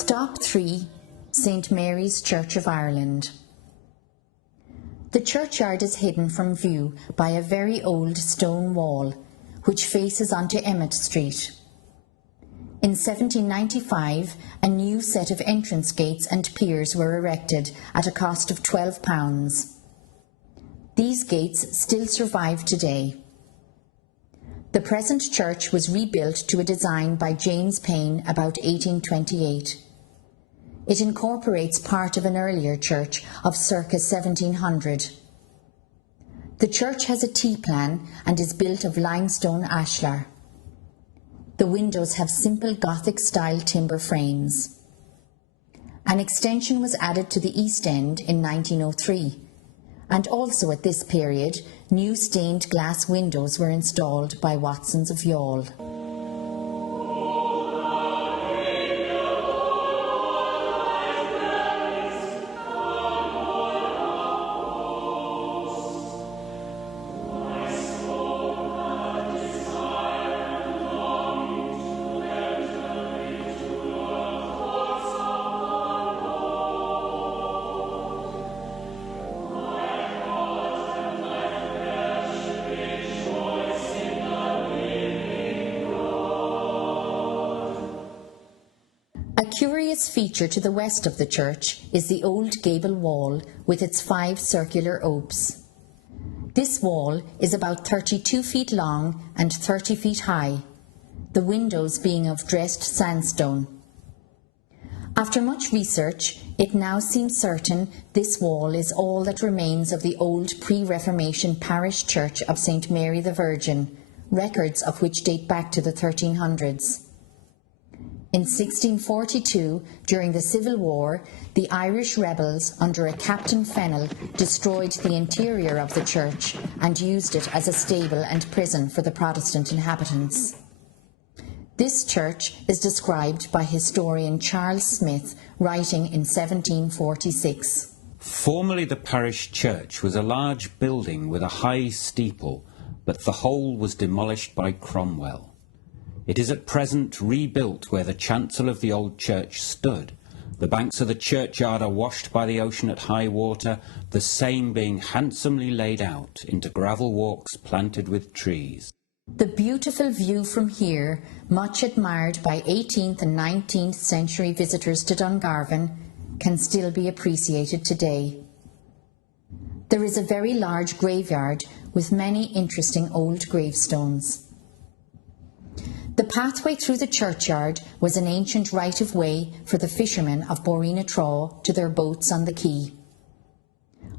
Stop 3. St Mary's Church of Ireland. The churchyard is hidden from view by a very old stone wall, which faces onto Emmet Street. In 1795, a new set of entrance gates and piers were erected at a cost of £12. These gates still survive today. The present church was rebuilt to a design by James Payne about 1828. It incorporates part of an earlier church of circa 1700. The church has a T-plan and is built of limestone ashlar. The windows have simple Gothic-style timber frames. An extension was added to the east end in 1903, and also at this period, new stained glass windows were installed by Watsons of Youghal. A curious feature to the west of the church is the old gable wall with its 5 circular opes. This wall is about 32 feet long and 30 feet high, the windows being of dressed sandstone. After much research, it now seems certain this wall is all that remains of the old Pre-Reformation Parish Church of St Mary the Virgin, records of which date back to the 1300s. In 1642, during the Civil War, the Irish rebels under a Captain Fennell destroyed the interior of the church and used it as a stable and prison for the Protestant inhabitants. This church is described by historian Charles Smith, writing in 1746. Formerly the parish church was a large building with a high steeple, but the whole was demolished by Cromwell. It is at present rebuilt where the chancel of the old church stood. The banks of the churchyard are washed by the ocean at high water, the same being handsomely laid out into gravel walks planted with trees. The beautiful view from here, much admired by 18th and 19th century visitors to Dungarvan, can still be appreciated today. There is a very large graveyard with many interesting old gravestones. The pathway through the churchyard was an ancient right-of-way for the fishermen of Boreenatraw to their boats on the quay.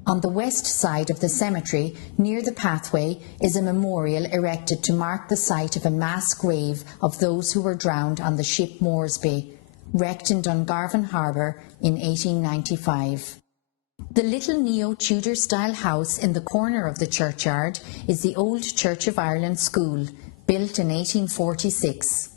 On the west side of the cemetery, near the pathway, is a memorial erected to mark the site of a mass grave of those who were drowned on the ship Moresby, wrecked in Dungarvan Harbour in 1895. The little neo-Tudor-style house in the corner of the churchyard is the old Church of Ireland School, built in 1846.